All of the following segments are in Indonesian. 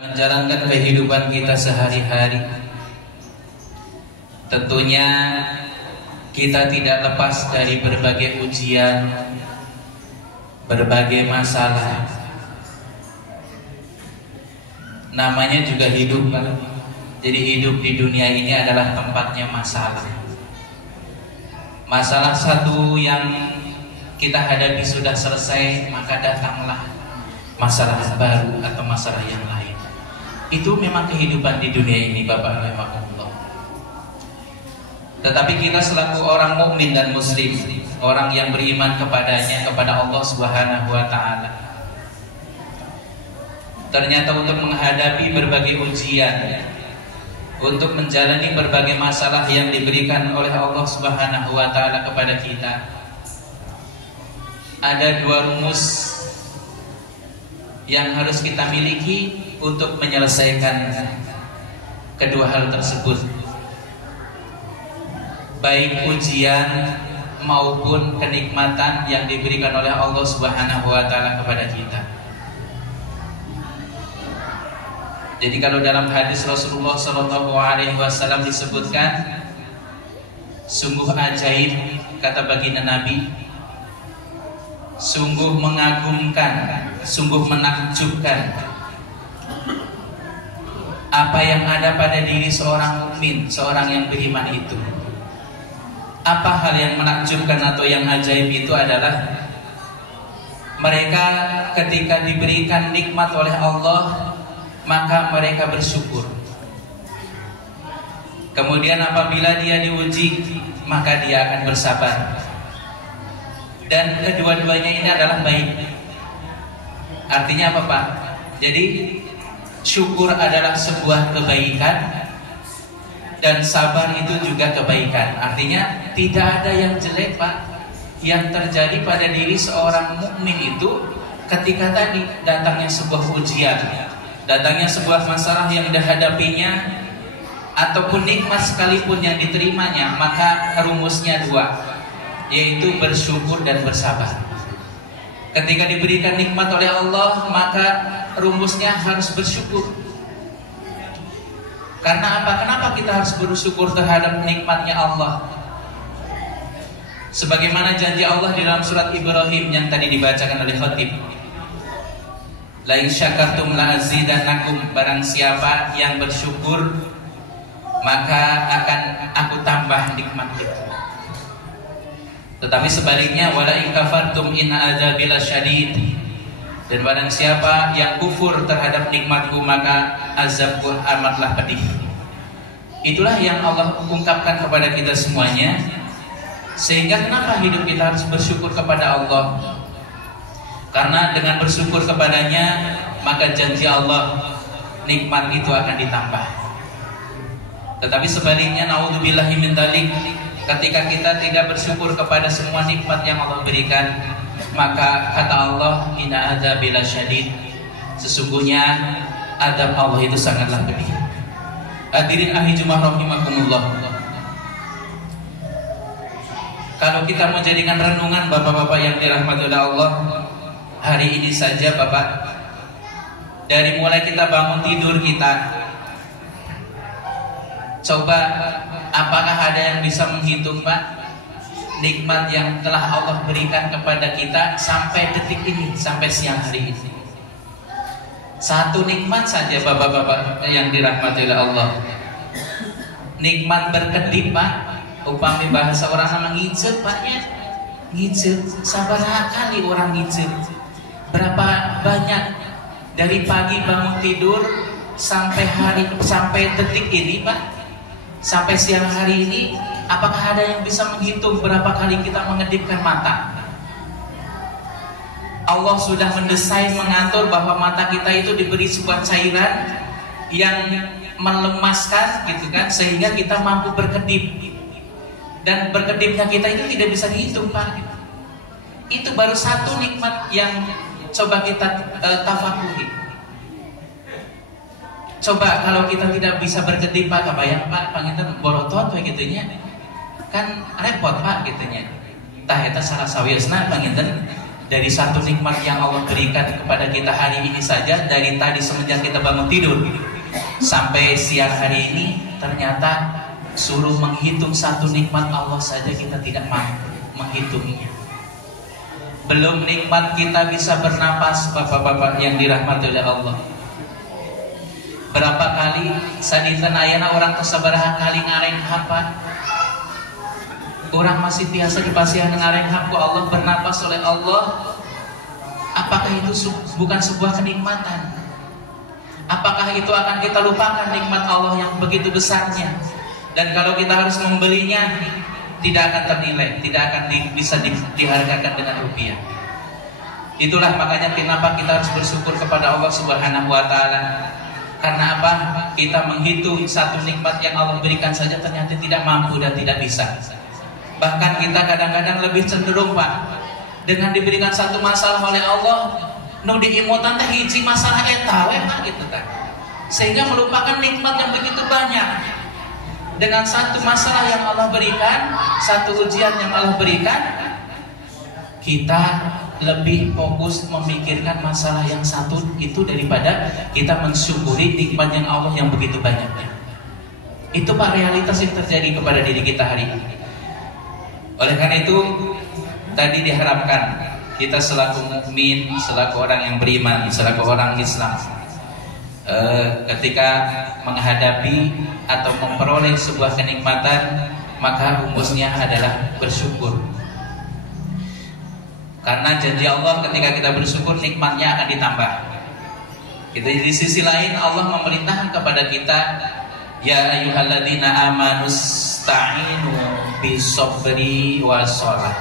Menjalankan kehidupan kita sehari-hari, tentunya kita tidak lepas dari berbagai ujian, berbagai masalah. Namanya juga hidup, kan? Jadi hidup di dunia ini adalah tempatnya masalah. Masalah satu yang kita hadapi sudah selesai, maka datanglah masalah baru atau masalah yang lain. Itu memang kehidupan di dunia ini, Bapak rahimahullah. Tetapi kita selaku orang mukmin dan muslim, orang yang beriman kepadanya, kepada Allah Subhanahu wa taala, ternyata untuk menghadapi berbagai ujian, untuk menjalani berbagai masalah yang diberikan oleh Allah Subhanahu wa taala kepada kita, ada dua rumus yang harus kita miliki untuk menyelesaikan kedua hal tersebut, baik ujian maupun kenikmatan yang diberikan oleh Allah Subhanahu wa taala kepada kita. Jadi kalau dalam hadis Rasulullah sallallahu alaihi wasallam disebutkan, sungguh ajaib, kata baginda Nabi, sungguh mengagumkan, sungguh menakjubkan apa yang ada pada diri seorang mukmin, seorang yang beriman itu. Apa hal yang menakjubkan atau yang ajaib itu adalah mereka ketika diberikan nikmat oleh Allah, maka mereka bersyukur. Kemudian apabila dia diuji, maka dia akan bersabar. Dan kedua-duanya ini adalah baik. Artinya apa, Pak? Jadi syukur adalah sebuah kebaikan dan sabar itu juga kebaikan. Artinya tidak ada yang jelek, Pak, yang terjadi pada diri seorang mukmin itu ketika tadi datangnya sebuah ujian, datangnya sebuah masalah yang dihadapinya, ataupun nikmat sekalipun yang diterimanya, maka rumusnya dua, yaitu bersyukur dan bersabar. Ketika diberikan nikmat oleh Allah, maka rumusnya harus bersyukur. Karena apa? Kenapa kita harus bersyukur terhadap nikmatnya Allah? Sebagaimana janji Allah di dalam surat Ibrahim yang tadi dibacakan oleh khatib, la in syakartum la azidannakum, barang siapa yang bersyukur maka akan aku tambah nikmat itu. Tetapi sebaliknya, wala in kafartum inna adzabi lasyadid, dan barang siapa yang kufur terhadap nikmatku maka azabku amatlah pedih. Itulah yang Allah ungkapkan kepada kita semuanya. Sehingga kenapa hidup kita harus bersyukur kepada Allah? Karena dengan bersyukur kepadanya, maka janji Allah, nikmat itu akan ditambah. Tetapi sebaliknya, naudzubillahi min dzalik, ketika kita tidak bersyukur kepada semua nikmat yang Allah berikan, maka kata Allah, inna adzabi lasyadid, sesungguhnya azab Allah itu sangatlah pedih. Hadirin ahli Jumat rahimakumullah. Kalau kita mau jadikan renungan bapak-bapak yang dirahmati oleh Allah, hari ini saja Bapak, dari mulai kita bangun tidur kita, coba apakah ada yang bisa menghitung, Pak, nikmat yang telah Allah berikan kepada kita sampai detik ini, sampai siang hari ini? Satu nikmat saja bapak-bapak yang dirahmati oleh Allah, nikmat berkedip, Pak. Upami bahasa orang nama ngicet, Pak, ya, ngicet. Sabar kali orang ngicet. Berapa banyak dari pagi bangun tidur sampai detik ini, Pak, sampai siang hari ini, apakah ada yang bisa menghitung berapa kali kita mengedipkan mata? Allah sudah mendesain, mengatur bahwa mata kita itu diberi sebuah cairan yang melemaskan, gitu kan, sehingga kita mampu berkedip. Dan berkedipnya kita itu tidak bisa dihitung, Pak. Itu baru satu nikmat yang coba kita tafakuri. Coba kalau kita tidak bisa berkedip, Pak, kebayang, Pak, panginten borotot kayak gitunya, kan repot, Pak, gitunya. Tah eta salah sawiosna panginten dari satu nikmat yang Allah berikan kepada kita hari ini saja, dari tadi semenjak kita bangun tidur sampai siang hari ini, ternyata suruh menghitung satu nikmat Allah saja kita tidak mampu menghitungnya. Belum nikmat kita bisa bernapas, bapak-bapak yang dirahmati oleh Allah. Berapa kali sadinten ayana orang kesabarahan kali ngarenghap, Pak. Orang masih biasa dipasihan ngarenghap ku Allah, bernapas oleh Allah. Apakah itu bukan sebuah kenikmatan? Apakah itu akan kita lupakan nikmat Allah yang begitu besarnya? Dan kalau kita harus membelinya, tidak akan ternilai, tidak akan bisa dihargakan dengan rupiah. Itulah makanya kenapa kita harus bersyukur kepada Allah Subhanahu wa Ta'ala. Karena apa? Kita menghitung satu nikmat yang Allah berikan saja ternyata tidak mampu dan tidak bisa. Bahkan kita kadang-kadang lebih cenderung, Pak, dengan diberikan satu masalah oleh Allah, nu diimutan teh hiji masalah eta we, Pak, gitu kan. Sehingga melupakan nikmat yang begitu banyak. Dengan satu masalah yang Allah berikan, satu ujian yang Allah berikan, kita lebih fokus memikirkan masalah yang satu itu daripada kita mensyukuri nikmat yang Allah yang begitu banyaknya. Itu, Pak, realitas yang terjadi kepada diri kita hari ini. Oleh karena itu, tadi diharapkan kita selaku mukmin, selaku orang yang beriman, selaku orang Islam, ketika menghadapi atau memperoleh sebuah kenikmatan, maka rumusnya adalah bersyukur. Karena janji Allah ketika kita bersyukur, nikmatnya akan ditambah. Di sisi lain Allah memerintahkan kepada kita, ya ayyuhalladzina amanu sta'inu bisobri wassalah.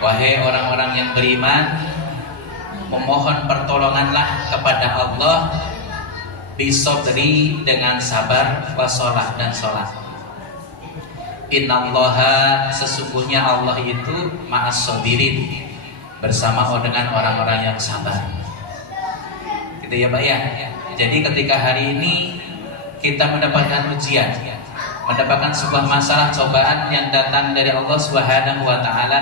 Wahai orang-orang yang beriman, memohon pertolonganlah kepada Allah bisobri, dengan sabar, wassalah, dan sholat. Innallaha, sesungguhnya Allah itu ma'as sabirin, bersama dengan orang-orang yang sabar. Gitu ya, Pak ya. Jadi ketika hari ini kita mendapatkan ujian, mendapatkan sebuah masalah cobaan yang datang dari Allah Subhanahu wa Ta'ala,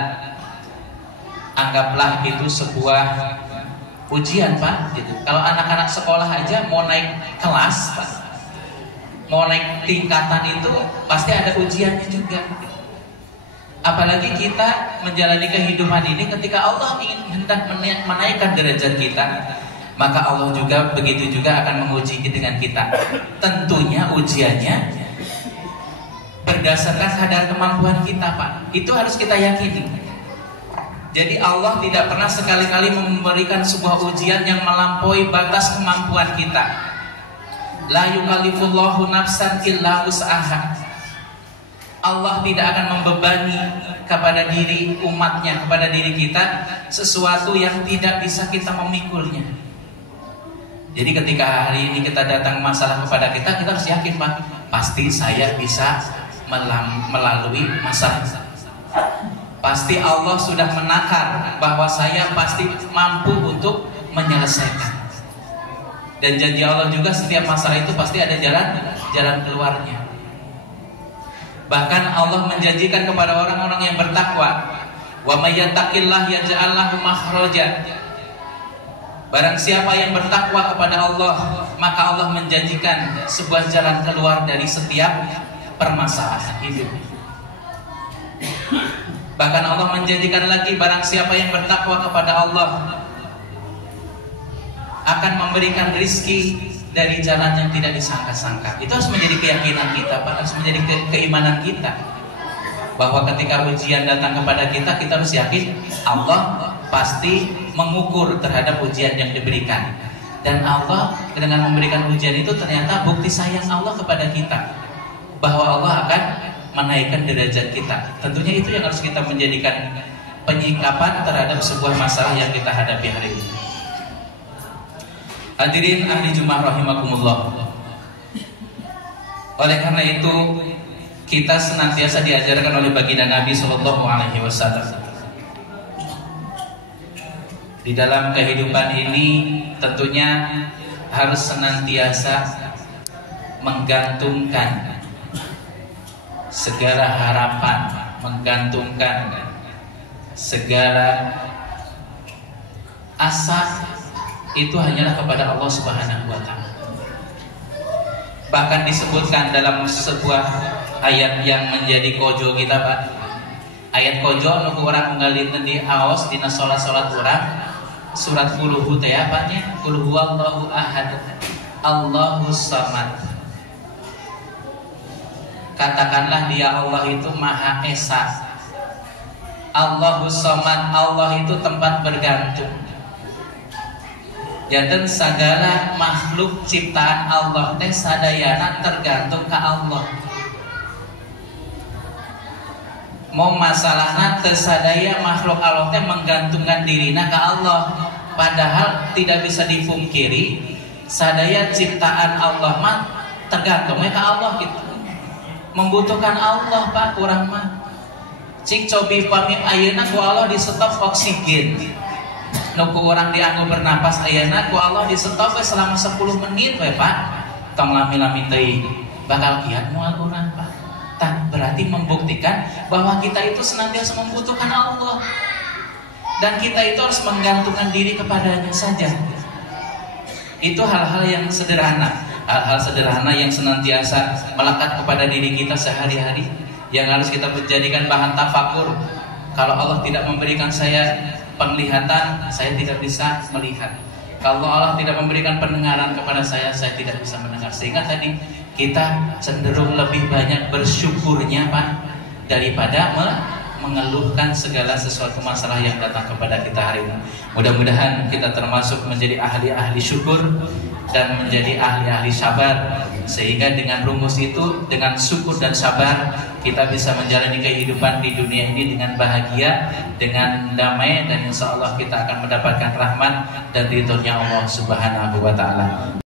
anggaplah itu sebuah ujian, Pak, gitu. Kalau anak-anak sekolah aja mau naik kelas, Pak, mau naik tingkatan itu pasti ada ujiannya juga. Apalagi kita menjalani kehidupan ini ketika Allah ingin hendak menaikkan derajat kita, maka Allah juga begitu juga akan menguji dengan kita. Tentunya ujiannya berdasarkan kadar kemampuan kita, Pak. Itu harus kita yakini. Jadi Allah tidak pernah sekali-kali memberikan sebuah ujian yang melampaui batas kemampuan kita. La yukallifullahu nafsan illa wus'aha. Allah tidak akan membebani kepada diri umatnya, kepada diri kita, sesuatu yang tidak bisa kita memikulnya. Jadi ketika hari ini kita datang masalah kepada kita harus yakin, Pak, pasti saya bisa melalui masalah. Pasti Allah sudah menakar bahwa saya pasti mampu untuk menyelesaikan. Dan janji Allah juga setiap masalah itu pasti ada jalan keluarnya. Bahkan Allah menjanjikan kepada orang-orang yang bertakwa, wa may yattaqillah yaj'al lahu makhraja. Barang siapa yang bertakwa kepada Allah, maka Allah menjanjikan sebuah jalan keluar dari setiap permasalahan hidup. Bahkan Allah menjanjikan lagi, barang siapa yang bertakwa kepada Allah akan memberikan rizki dari jalan yang tidak disangka-sangka. Itu harus menjadi keyakinan kita, Pak, harus menjadi keimanan kita, bahwa ketika ujian datang kepada kita harus yakin Allah pasti mengukur terhadap ujian yang diberikan. Dan Allah dengan memberikan ujian itu ternyata bukti sayang Allah kepada kita, bahwa Allah akan menaikkan derajat kita. Tentunya itu yang harus kita menjadikan penyikapan terhadap sebuah masalah yang kita hadapi hari ini. Hadirin ahli Jumat rahimakumullah. Oleh karena itu, kita senantiasa diajarkan oleh baginda Nabi Sallallahu Alaihi Wasallam di dalam kehidupan ini tentunya harus senantiasa menggantungkan segala harapan, menggantungkan segala asa itu hanyalah kepada Allah Subhanahu wa taala. Bahkan disebutkan dalam sebuah ayat yang menjadi kojo kita, Pak. Ayat kojo nu urang ngalitin di aos dina salat-salat urang, surat quluhu teh apa nya? Qul huwallahu ahad, Allahus samad. Katakanlah dia Allah itu Maha Esa. Allahus samad, Allah itu tempat bergantung. Janten segala makhluk ciptaan Allah teh sadayana tergantung ke Allah. Mau masalahna teu sadaya makhluk Allah teh menggantungkan dirina ke Allah. Padahal tidak bisa dipungkiri sadaya ciptaan Allah mah tergantungnya ke Allah gitu. Membutuhkan Allah, Pak, kurang mah. Cik cobi pamit ayeuna ku Allah di stop oksigen. Nu ku urang dianggo bernapas ayeuna ku Allah di stop selama 10 menit we, Pak. Tong lami-lami teuing. Bakal kiat moal urang, Pak. Tah berarti membuktikan bahwa kita itu senantiasa membutuhkan Allah. Dan kita itu harus menggantungkan diri kepadanya saja. Itu hal-hal yang sederhana, hal-hal sederhana yang senantiasa melekat kepada diri kita sehari-hari, yang harus kita jadikan bahan tafakur. Kalau Allah tidak memberikan saya penglihatan, saya tidak bisa melihat. Kalau Allah tidak memberikan pendengaran kepada saya tidak bisa mendengar. Sehingga tadi kita cenderung lebih banyak bersyukurnya, Pak, daripada mengeluhkan segala sesuatu masalah yang datang kepada kita hari ini. Mudah-mudahan kita termasuk menjadi ahli-ahli syukur dan menjadi ahli-ahli sabar, sehingga dengan rumus itu, dengan syukur dan sabar, kita bisa menjalani kehidupan di dunia ini dengan bahagia, dengan damai, dan insya Allah kita akan mendapatkan rahmat dan ridhonya Allah Subhanahu wa taala.